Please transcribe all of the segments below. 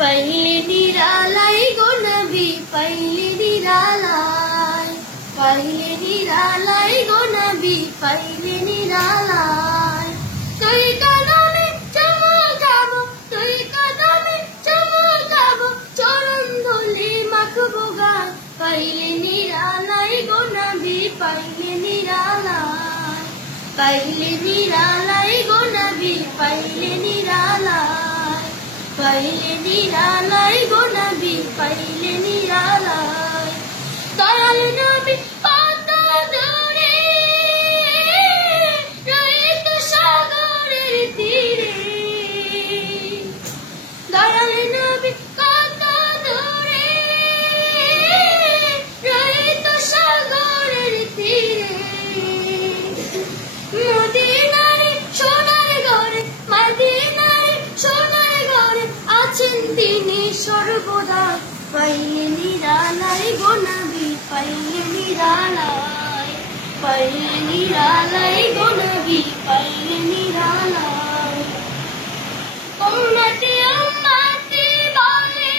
पहले निरालाई गो नबी पहले निरालाई गो नबी पहले निरालाई तुई कदमे चमकाबो चरण धूली माखबो गाय पहले निरालाई गो नबी पहले निरालाई गो नबी पहले निरालाई गो नबी पहले निरालाई दयाल नबी कत दूरे रहित सागरेर तीरे दयाल नबी कत दूरे रहित सागरेर तीरे মদিনারে সোনার ঘরে মদিনারে সোনার ঘরে আছেন তিনি সর্বদা পাইলে নিরালাই গো নবী পাইলে নিরালাই গো নবী পাইলে নিরালাই উম্মতি উম্মতি বলে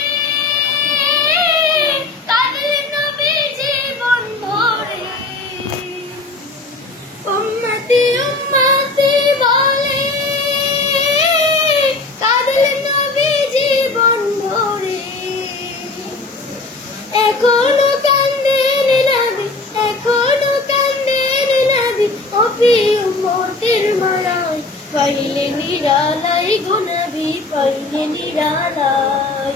কাঁদে নবী জীবন ভরে উম্মতি উম্মতি বলে কাঁদে নবী জীবন ভরে এখনো কান্দেন নবী অপি উম্মতের মায়ায় পাইলে নিরালাই গো নবী পাইলে নিরালাই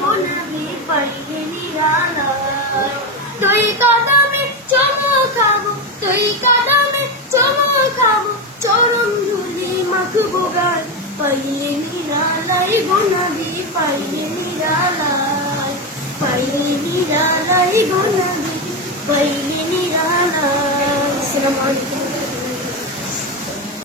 গো নবী পাইলে নিরালাই তুই কদমে চমকাবো চরণ ধুলি মাখবো গায় পাইলে নিরালাই গো নবী পাইলে নিরালাই গো নবী পাইলে নিরালাই। আসসালামু আলাইকুম।